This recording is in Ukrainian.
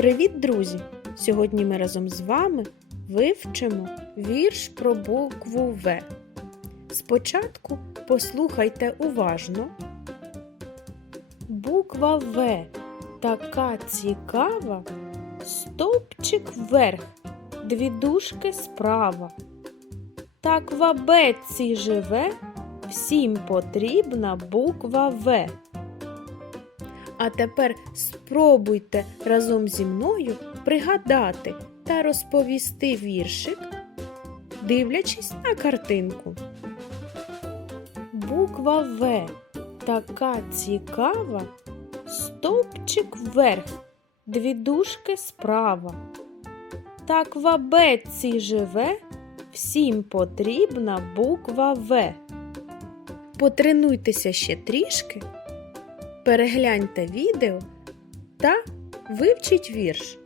Привіт, друзі! Сьогодні ми разом з вами вивчимо вірш про букву В. Спочатку послухайте уважно. Буква В така цікава, стовпчик вверх, дві дужки справа. Так в абетці живе, всім потрібна буква В. А тепер спробуйте разом зі мною пригадати та розповісти віршик, дивлячись на картинку. Буква В така цікава, стовпчик вверх, дві дужки справа. Так в абетці живе, всім потрібна буква В. Потренуйтеся ще трішки перегляньте відео та вивчіть вірш.